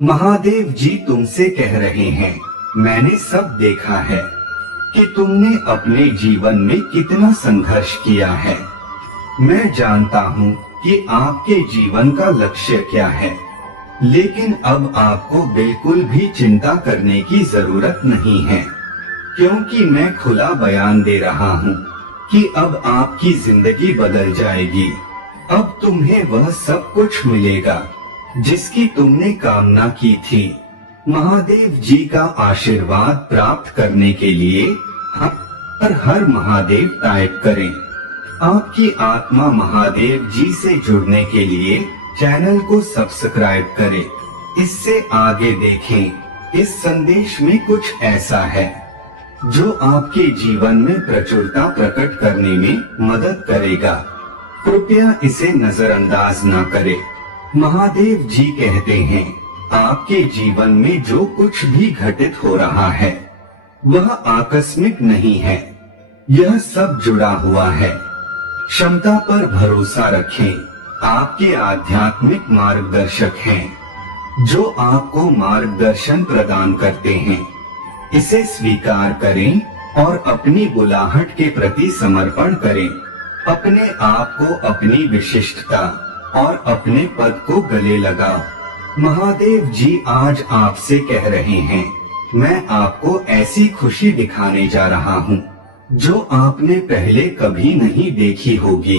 महादेव जी तुमसे कह रहे हैं, मैंने सब देखा है कि तुमने अपने जीवन में कितना संघर्ष किया है। मैं जानता हूँ कि आपके जीवन का लक्ष्य क्या है, लेकिन अब आपको बिल्कुल भी चिंता करने की जरूरत नहीं है, क्योंकि मैं खुला बयान दे रहा हूँ कि अब आपकी जिंदगी बदल जाएगी। अब तुम्हें वह सब कुछ मिलेगा जिसकी तुमने कामना की थी। महादेव जी का आशीर्वाद प्राप्त करने के लिए हर महादेव टाइप करें। आपकी आत्मा महादेव जी से जुड़ने के लिए चैनल को सब्सक्राइब करें। इससे आगे देखें। इस संदेश में कुछ ऐसा है जो आपके जीवन में प्रचुरता प्रकट करने में मदद करेगा। कृपया इसे नजरअंदाज न करें। महादेव जी कहते हैं, आपके जीवन में जो कुछ भी घटित हो रहा है वह आकस्मिक नहीं है, यह सब जुड़ा हुआ है। क्षमता पर भरोसा रखें। आपके आध्यात्मिक मार्गदर्शक हैं जो आपको मार्गदर्शन प्रदान करते हैं। इसे स्वीकार करें और अपनी बुलाहट के प्रति समर्पण करें। अपने आप को, अपनी विशिष्टता और अपने पद को गले लगाओ। महादेव जी आज आपसे कह रहे हैं, मैं आपको ऐसी खुशी दिखाने जा रहा हूँ जो आपने पहले कभी नहीं देखी होगी।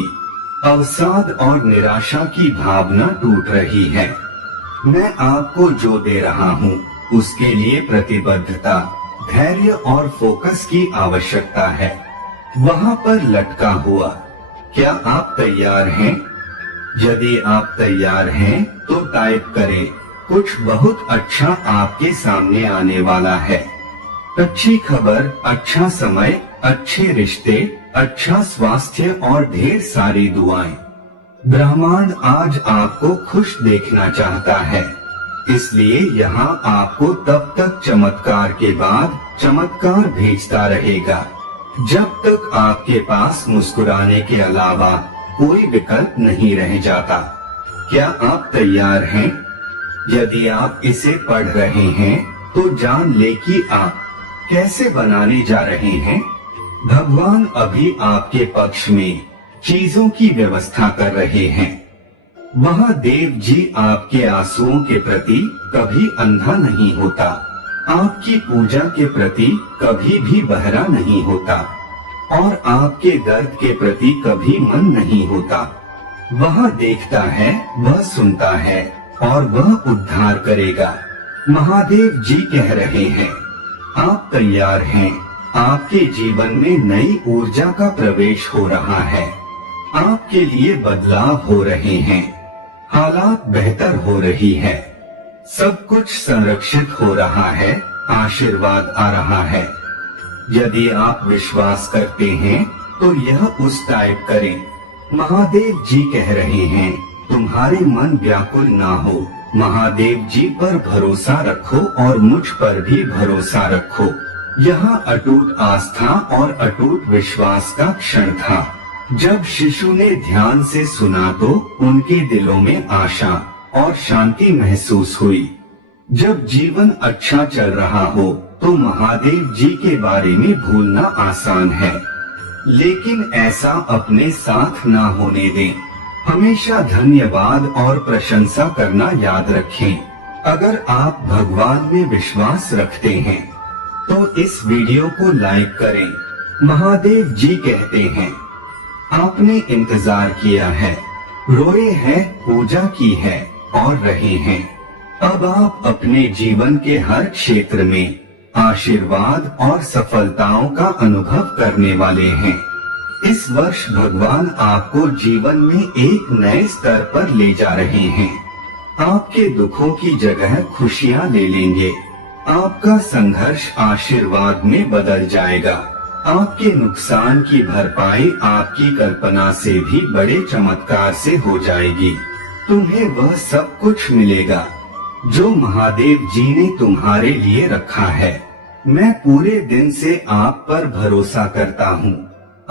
अवसाद और निराशा की भावना टूट रही है। मैं आपको जो दे रहा हूँ उसके लिए प्रतिबद्धता, धैर्य और फोकस की आवश्यकता है। वहाँ पर लटका हुआ, क्या आप तैयार हैं? यदि आप तैयार हैं तो टाइप करें। कुछ बहुत अच्छा आपके सामने आने वाला है। अच्छी खबर, अच्छा समय, अच्छे रिश्ते, अच्छा स्वास्थ्य और ढेर सारी दुआएं। ब्रह्मांड आज आपको खुश देखना चाहता है, इसलिए यहाँ आपको तब तक चमत्कार के बाद चमत्कार भेजता रहेगा जब तक आपके पास मुस्कुराने के अलावा कोई विकल्प नहीं रह जाता। क्या आप तैयार हैं? यदि आप इसे पढ़ रहे हैं तो जान ले कि आप कैसे बनाने जा रहे हैं। भगवान अभी आपके पक्ष में चीजों की व्यवस्था कर रहे हैं। वह देव जी आपके आंसुओं के प्रति कभी अंधा नहीं होता, आपकी पूजा के प्रति कभी भी बहरा नहीं होता और आपके दर्द के प्रति कभी मन नहीं होता। वह देखता है, वह सुनता है और वह उद्धार करेगा। महादेव जी कह रहे हैं, आप तैयार हैं। आपके जीवन में नई ऊर्जा का प्रवेश हो रहा है। आपके लिए बदलाव हो रहे हैं। हालात बेहतर हो रही है। सब कुछ संरक्षित हो रहा है। आशीर्वाद आ रहा है। यदि आप विश्वास करते हैं तो यह उस टाइप करें। महादेव जी कह रहे हैं, तुम्हारे मन व्याकुल ना हो। महादेव जी पर भरोसा रखो और मुझ पर भी भरोसा रखो। यहाँ अटूट आस्था और अटूट विश्वास का क्षण था। जब शिशु ने ध्यान से सुना तो उनके दिलों में आशा और शांति महसूस हुई। जब जीवन अच्छा चल रहा हो तो महादेव जी के बारे में भूलना आसान है, लेकिन ऐसा अपने साथ ना होने दें। हमेशा धन्यवाद और प्रशंसा करना याद रखें। अगर आप भगवान में विश्वास रखते हैं तो इस वीडियो को लाइक करें। महादेव जी कहते हैं, आपने इंतजार किया है, रोए हैं, पूजा की है और रहे हैं। अब आप अपने जीवन के हर क्षेत्र में आशीर्वाद और सफलताओं का अनुभव करने वाले हैं। इस वर्ष भगवान आपको जीवन में एक नए स्तर पर ले जा रहे हैं। आपके दुखों की जगह खुशियां ले लेंगे। आपका संघर्ष आशीर्वाद में बदल जाएगा। आपके नुकसान की भरपाई आपकी कल्पना से भी बड़े चमत्कार से हो जाएगी। तुम्हें वह सब कुछ मिलेगा जो महादेव जी ने तुम्हारे लिए रखा है। मैं पूरे दिन से आप पर भरोसा करता हूँ।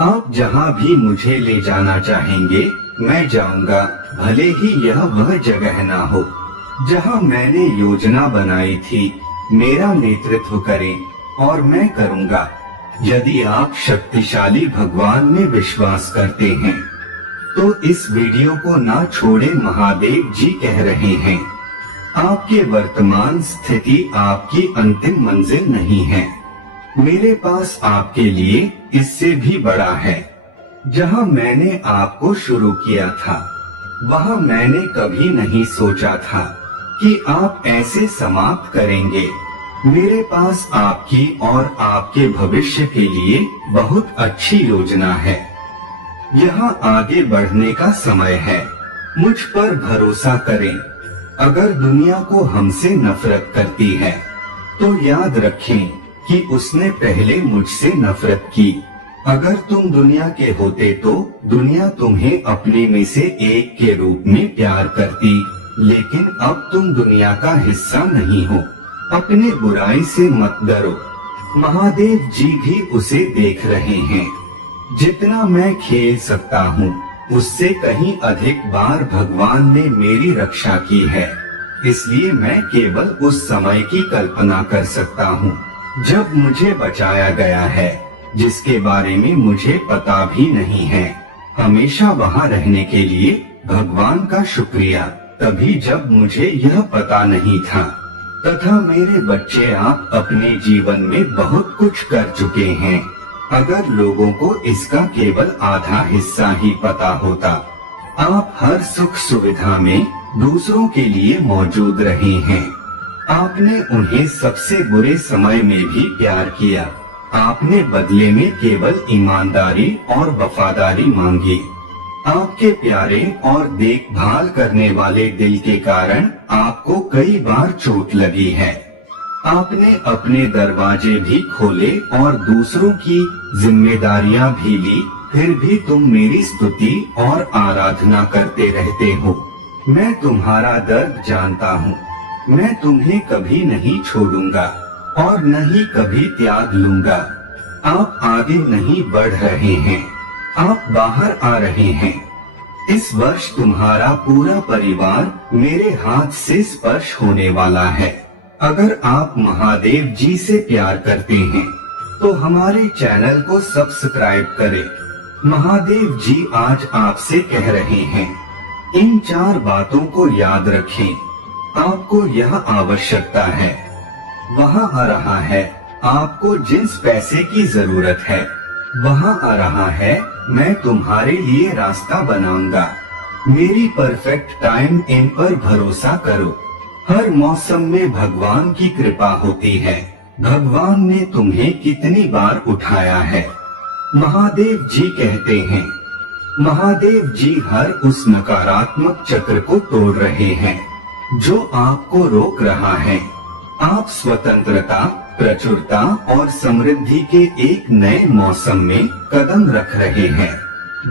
आप जहाँ भी मुझे ले जाना चाहेंगे मैं जाऊँगा, भले ही यह वह जगह ना हो जहां मैंने योजना बनाई थी मेरा नेतृत्व करें और मैं करूंगा। यदि आप शक्तिशाली भगवान में विश्वास करते हैं तो इस वीडियो को ना छोड़ें। महादेव जी कह रहे हैं, आपके वर्तमान स्थिति आपकी अंतिम मंजिल नहीं है। मेरे पास आपके लिए इससे भी बड़ा है। जहां मैंने आपको शुरू किया था वहां मैंने कभी नहीं सोचा था कि आप ऐसे समाप्त करेंगे। मेरे पास आपकी और आपके भविष्य के लिए बहुत अच्छी योजना है। यहाँ आगे बढ़ने का समय है। मुझ पर भरोसा करें। अगर दुनिया को हमसे नफरत करती है तो याद रखें कि उसने पहले मुझसे नफरत की। अगर तुम दुनिया के होते तो दुनिया तुम्हें अपने में से एक के रूप में प्यार करती, लेकिन अब तुम दुनिया का हिस्सा नहीं हो। अपने बुराई से मत डरो। महादेव जी भी उसे देख रहे हैं। जितना मैं खेल सकता हूँ उससे कहीं अधिक बार भगवान ने मेरी रक्षा की है। इसलिए मैं केवल उस समय की कल्पना कर सकता हूँ जब मुझे बचाया गया है, जिसके बारे में मुझे पता भी नहीं है। हमेशा वहाँ रहने के लिए भगवान का शुक्रिया, तभी जब मुझे यह पता नहीं था। तथा मेरे बच्चे, आप अपने जीवन में बहुत कुछ कर चुके हैं। अगर लोगों को इसका केवल आधा हिस्सा ही पता होता। आप हर सुख सुविधा में दूसरों के लिए मौजूद रहे हैं। आपने उन्हें सबसे बुरे समय में भी प्यार किया। आपने बदले में केवल ईमानदारी और वफादारी मांगी। आपके प्यारे और देखभाल करने वाले दिल के कारण आपको कई बार चोट लगी है। आपने अपने दरवाजे भी खोले और दूसरों की जिम्मेदारियां भी ली, फिर भी तुम मेरी स्तुति और आराधना करते रहते हो। मैं तुम्हारा दर्द जानता हूँ। मैं तुम्हें कभी नहीं छोड़ूंगा और न ही कभी त्याग लूंगा। आप आगे नहीं बढ़ रहे हैं, आप बाहर आ रहे हैं। इस वर्ष तुम्हारा पूरा परिवार मेरे हाथ से स्पर्श होने वाला है। अगर आप महादेव जी से प्यार करते हैं तो हमारे चैनल को सब्सक्राइब करें। महादेव जी आज आपसे कह रहे हैं, इन 4 बातों को याद रखें। आपको यह आवश्यकता है। वहाँ आ रहा है। आपको जिस पैसे की जरूरत है वहाँ आ रहा है। मैं तुम्हारे लिए रास्ता बनाऊंगा। मेरी परफेक्ट टाइम इन पर भरोसा करो। हर मौसम में भगवान की कृपा होती है। भगवान ने तुम्हें कितनी बार उठाया है। महादेव जी कहते हैं, महादेव जी हर उस नकारात्मक चक्र को तोड़ रहे हैं जो आपको रोक रहा है। आप स्वतंत्रता, प्रचुरता और समृद्धि के एक नए मौसम में कदम रख रहे हैं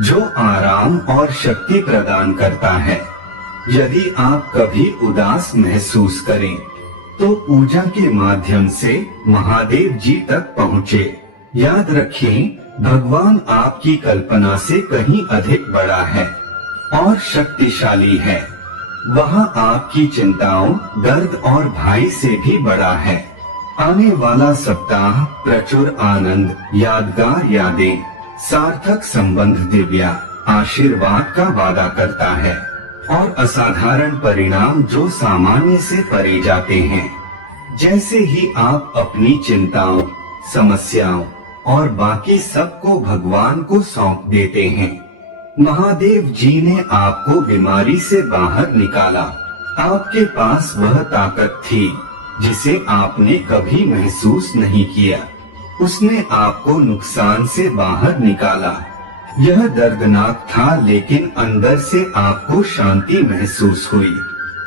जो आराम और शक्ति प्रदान करता है। यदि आप कभी उदास महसूस करें तो पूजा के माध्यम से महादेव जी तक पहुँचे। याद रखें, भगवान आपकी कल्पना से कहीं अधिक बड़ा है और शक्तिशाली है। वहाँ आपकी चिंताओं, दर्द और भय से भी बड़ा है। आने वाला सप्ताह प्रचुर आनंद, यादगार यादें, सार्थक संबंध, दिव्या आशीर्वाद का वादा करता है और असाधारण परिणाम जो सामान्य से परे जाते हैं। जैसे ही आप अपनी चिंताओं, समस्याओं और बाकी सब को भगवान को सौंप देते हैं, महादेव जी ने आपको बीमारी से बाहर निकाला। आपके पास वह ताकत थी जिसे आपने कभी महसूस नहीं किया। उसने आपको नुकसान से बाहर निकाला। यह दर्दनाक था, लेकिन अंदर से आपको शांति महसूस हुई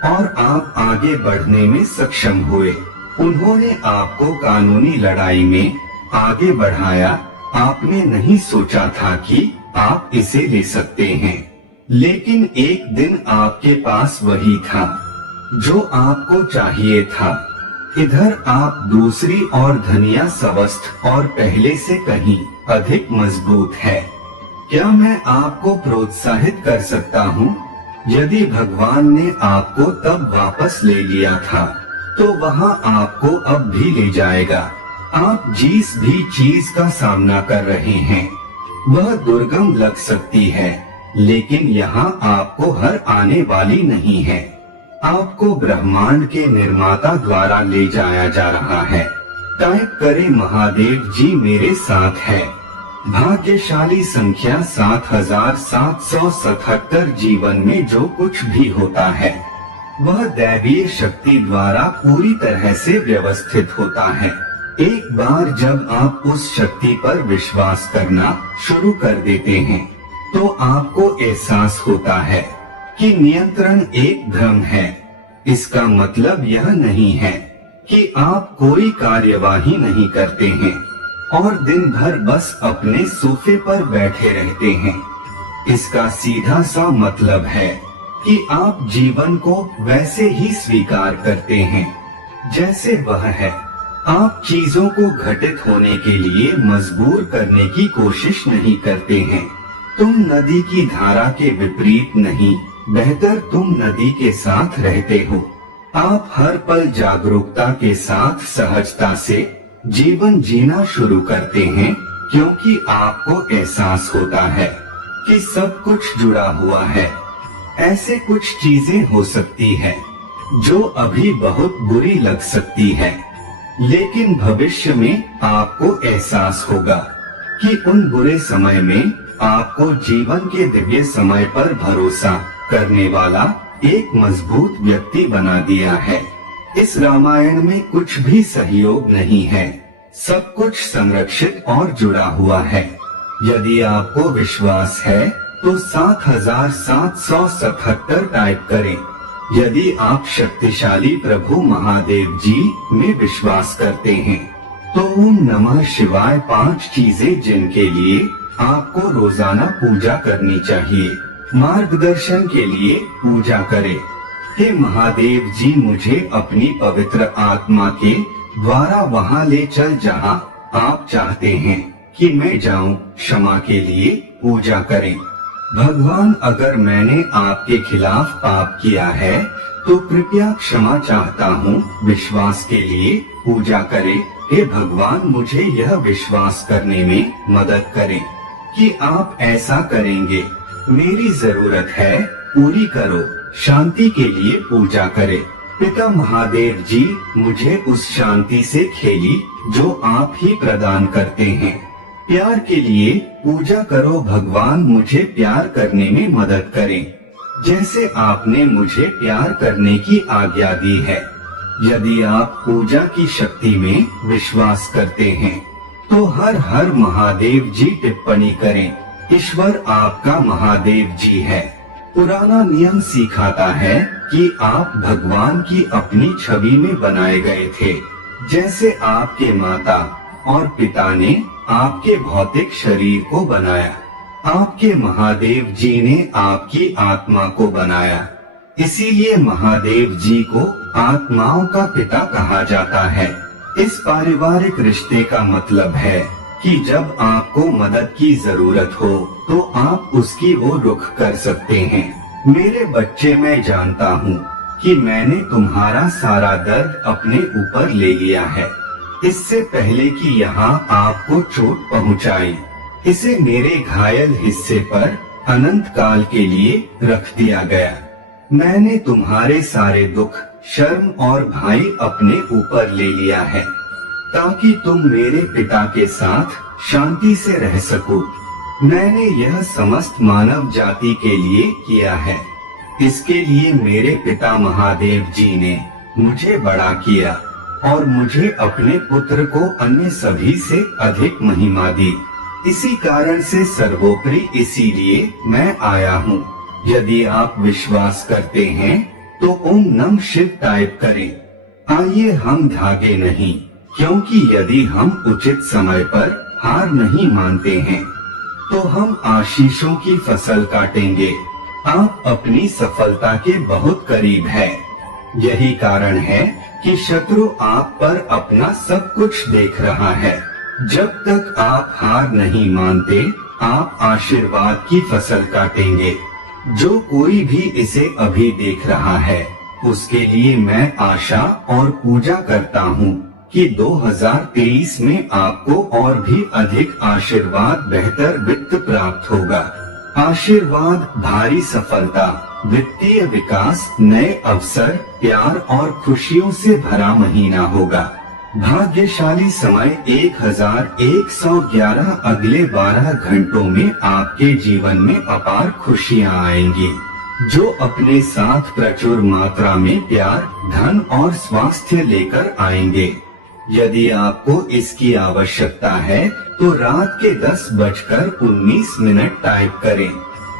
और आप आगे बढ़ने में सक्षम हुए। उन्होंने आपको कानूनी लड़ाई में आगे बढ़ाया। आपने नहीं सोचा था कि आप इसे ले सकते हैं, लेकिन एक दिन आपके पास वही था जो आपको चाहिए था। इधर आप दूसरी और धनिया स्वस्थ और पहले से कहीं अधिक मजबूत है। क्या मैं आपको प्रोत्साहित कर सकता हूँ? यदि भगवान ने आपको तब वापस ले लिया था, तो वहाँ आपको अब भी ले जाएगा। आप जिस भी चीज का सामना कर रहे हैं, वह दुर्गम लग सकती है, लेकिन यहाँ आपको हर आने वाली नहीं है। आपको ब्रह्मांड के निर्माता द्वारा ले जाया जा रहा है। टाइप करें, महादेव जी मेरे साथ है। भाग्यशाली संख्या 7777। जीवन में जो कुछ भी होता है, वह दैवीय शक्ति द्वारा पूरी तरह से व्यवस्थित होता है। एक बार जब आप उस शक्ति पर विश्वास करना शुरू कर देते हैं, तो आपको एहसास होता है कि नियंत्रण एक भ्रम है। इसका मतलब यह नहीं है कि आप कोई कार्यवाही नहीं करते हैं और दिन भर बस अपने सोफे पर बैठे रहते हैं। इसका सीधा सा मतलब है कि आप जीवन को वैसे ही स्वीकार करते हैं जैसे वह है। आप चीजों को घटित होने के लिए मजबूर करने की कोशिश नहीं करते हैं। तुम नदी की धारा के विपरीत नहीं, बेहतर तुम नदी के साथ रहते हो। आप हर पल जागरूकता के साथ सहजता से जीवन जीना शुरू करते हैं, क्योंकि आपको एहसास होता है कि सब कुछ जुड़ा हुआ है। ऐसे कुछ चीजें हो सकती है जो अभी बहुत बुरी लग सकती है, लेकिन भविष्य में आपको एहसास होगा कि उन बुरे समय में आपको जीवन के दिव्य समय पर भरोसा करने वाला एक मजबूत व्यक्ति बना दिया है। इस रामायण में कुछ भी सहयोग नहीं है, सब कुछ संरक्षित और जुड़ा हुआ है। यदि आपको विश्वास है तो 7777 टाइप करें। यदि आप शक्तिशाली प्रभु महादेव जी में विश्वास करते हैं, तो ओम नमः शिवाय 5 चीजें जिनके लिए आपको रोजाना पूजा करनी चाहिए। मार्गदर्शन के लिए पूजा करें। हे महादेव जी, मुझे अपनी पवित्र आत्मा के द्वारा वहाँ ले चल जहाँ आप चाहते हैं कि मैं जाऊँ। क्षमा के लिए पूजा करें। भगवान, अगर मैंने आपके खिलाफ पाप किया है तो कृपया क्षमा चाहता हूँ। विश्वास के लिए पूजा करें। हे भगवान, मुझे यह विश्वास करने में मदद करें कि आप ऐसा करेंगे। मेरी जरूरत है, पूरी करो। शांति के लिए पूजा करें। पिता महादेव जी, मुझे उस शांति से खेली जो आप ही प्रदान करते हैं। प्यार के लिए पूजा करो। भगवान, मुझे प्यार करने में मदद करें, जैसे आपने मुझे प्यार करने की आज्ञा दी है। यदि आप पूजा की शक्ति में विश्वास करते हैं, तो हर हर महादेव जी टिप्पणी करें। ईश्वर आपका महादेव जी है। पुराना नियम सिखाता है कि आप भगवान की अपनी छवि में बनाए गए थे, जैसे आपके माता और पिता ने आपके भौतिक शरीर को बनाया। आपके महादेव जी ने आपकी आत्मा को बनाया। इसीलिए महादेव जी को आत्माओं का पिता कहा जाता है। इस पारिवारिक रिश्ते का मतलब है कि जब आपको मदद की जरूरत हो तो आप उसकी ओर रुख कर सकते हैं। मेरे बच्चे, मैं जानता हूँ कि मैंने तुम्हारा सारा दर्द अपने ऊपर ले लिया है, इससे पहले कि यहाँ आपको चोट पहुँचाई। इसे मेरे घायल हिस्से पर अनंत काल के लिए रख दिया गया। मैंने तुम्हारे सारे दुख, शर्म और भाई अपने ऊपर ले लिया है, ताकि तुम मेरे पिता के साथ शांति से रह सको। मैंने यह समस्त मानव जाति के लिए किया है। इसके लिए मेरे पिता महादेव जी ने मुझे बड़ा किया और मुझे अपने पुत्र को अन्य सभी से अधिक महिमा दी। इसी कारण से सर्वोपरि इसीलिए मैं आया हूँ। यदि आप विश्वास करते हैं तो ओम नमः शिव टाइप करें। आइए हम धागे नहीं, क्योंकि यदि हम उचित समय पर हार नहीं मानते हैं तो हम आशीषों की फसल काटेंगे। आप अपनी सफलता के बहुत करीब हैं। यही कारण है कि शत्रु आप पर अपना सब कुछ देख रहा है। जब तक आप हार नहीं मानते, आप आशीर्वाद की फसल काटेंगे। जो कोई भी इसे अभी देख रहा है उसके लिए मैं आशा और पूजा करता हूँ कि 2023 में आपको और भी अधिक आशीर्वाद, बेहतर वित्त प्राप्त होगा। आशीर्वाद, भारी सफलता, वित्तीय विकास, नए अवसर, प्यार और खुशियों से भरा महीना होगा। भाग्यशाली समय 1111। अगले 12 घंटों में आपके जीवन में अपार खुशियां आएंगी, जो अपने साथ प्रचुर मात्रा में प्यार, धन और स्वास्थ्य लेकर आएंगे। यदि आपको इसकी आवश्यकता है तो रात के 10:19 टाइप करें।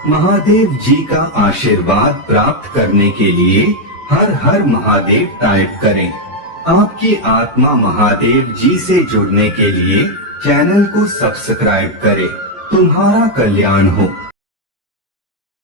महादेव जी का आशीर्वाद प्राप्त करने के लिए हर हर महादेव टाइप करें। आपकी आत्मा महादेव जी से जुड़ने के लिए चैनल को सब्सक्राइब करें। तुम्हारा कल्याण हो।